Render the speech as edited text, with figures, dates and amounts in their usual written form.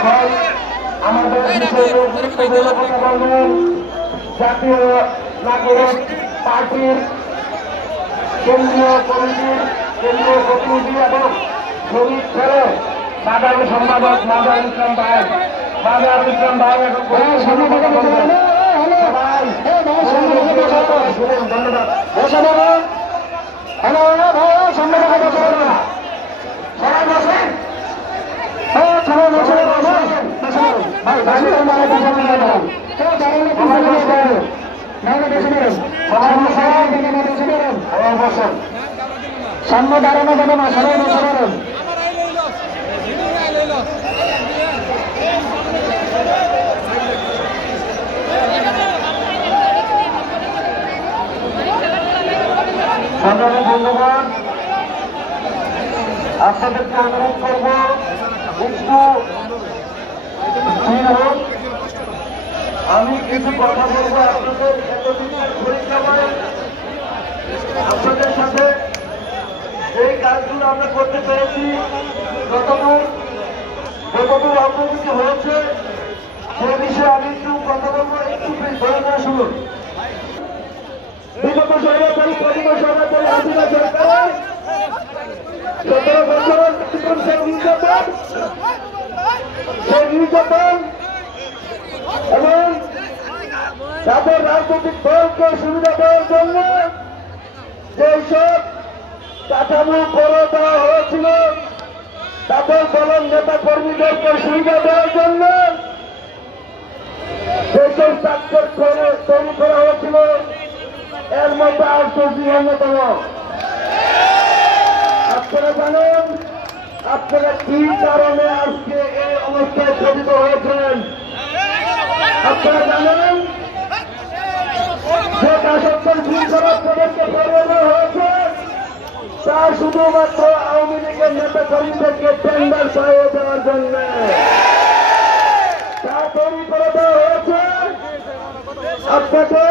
এখন আমাদের জাতীয় নাগরিক পার্টির কেন্দ্রীয় কমিটির কেন্দ্রীয় প্রতিনিধি এবং শহীদ ছেলে বাজারের সম্পাদক মাজার ইসলাম ভাই সামনে দাঁড়ানো যাবে না, সবাই বসে পারেন। সংগ্রামী বন্ধুগণ, আপনাদেরকে অনুরোধ করব একটু আমি কিছু কথা বলবো আপনাদের আপনাদের সাথে এই কাজগুলো আমরা করতে পেরেছি, যতদূর অগ্রগতি হয়েছে সে বিষয়ে আমি একটু কথা বলবো। একটু ধরে শুনুন। বিগত সরকারি সরকারি হাসিনা সরকার 17 বছর নির্যাতন এবং তাদের রাজনৈতিক দলকে সুবিধা দেওয়ার জন্য যেসব কাঠামো করে দেওয়া হয়েছিল, তাদের দলের নেতা কর্মীদেরকে সুবিধা দেওয়ার জন্য যেসব স্ট্রাকচার তৈরি করা হয়েছিল, এর মধ্যে আউটসোর্সিং অন্যতম। আপনারা জানেন আপনারা কি কারণে আজকে এই অবস্থায় পতিত হয়েছেন। আপনারা জানেন যে কাশত্তর ভুল করার পদক্ষেপ পরিণত হয়েছে, তা শুধুমাত্র আওয়ামী লীগের নেতা কর্মীদেরকে টেন্ডার পাইয়ে দেওয়ার জন্য তা তৈরি করে দেওয়া হয়েছে। আপনাকে